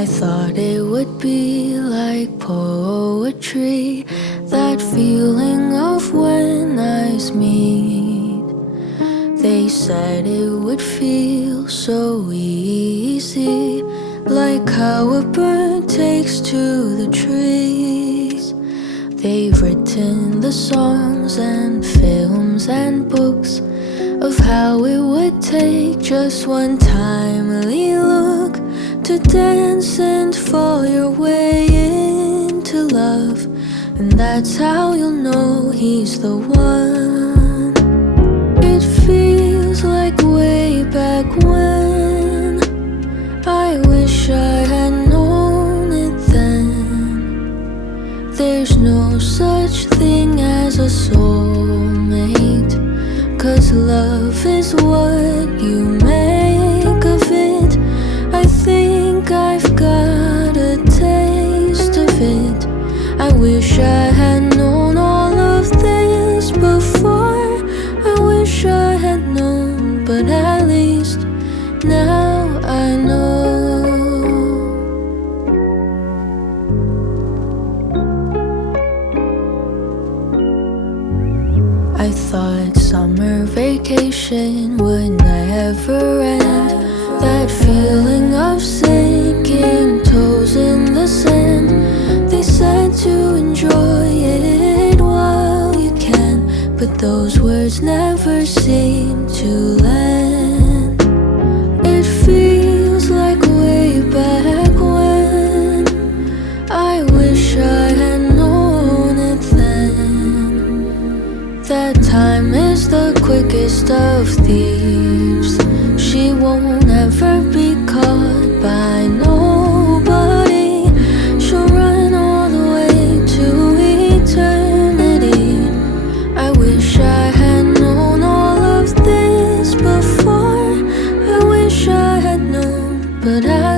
I thought it would be like poetry, that feeling of when eyes meet. They said it would feel so easy, like how a bird takes to the trees. They've written the songs and films and books of how it would take just one timely look to dance and fall your way into love. And that's how you'll know he's the one. It feels like way back when. I wish I had known it then. There's no such thing as a soulmate, 'cause love is what you make of it. I think I've got a taste of it. I wish I had known all of this before. I wish I had known, but at least now I know. I thought summer vacation would never end. That feeling of sinking toes in the sand. They said to enjoy it while you can, but those words never seem to land. It feels like way back when. I wish I had known it then. That time is the quickest of thieves. She won't ever be caught by nobody. She'll run all the way to eternity. I wish I had known all of this before. I wish I had known, but I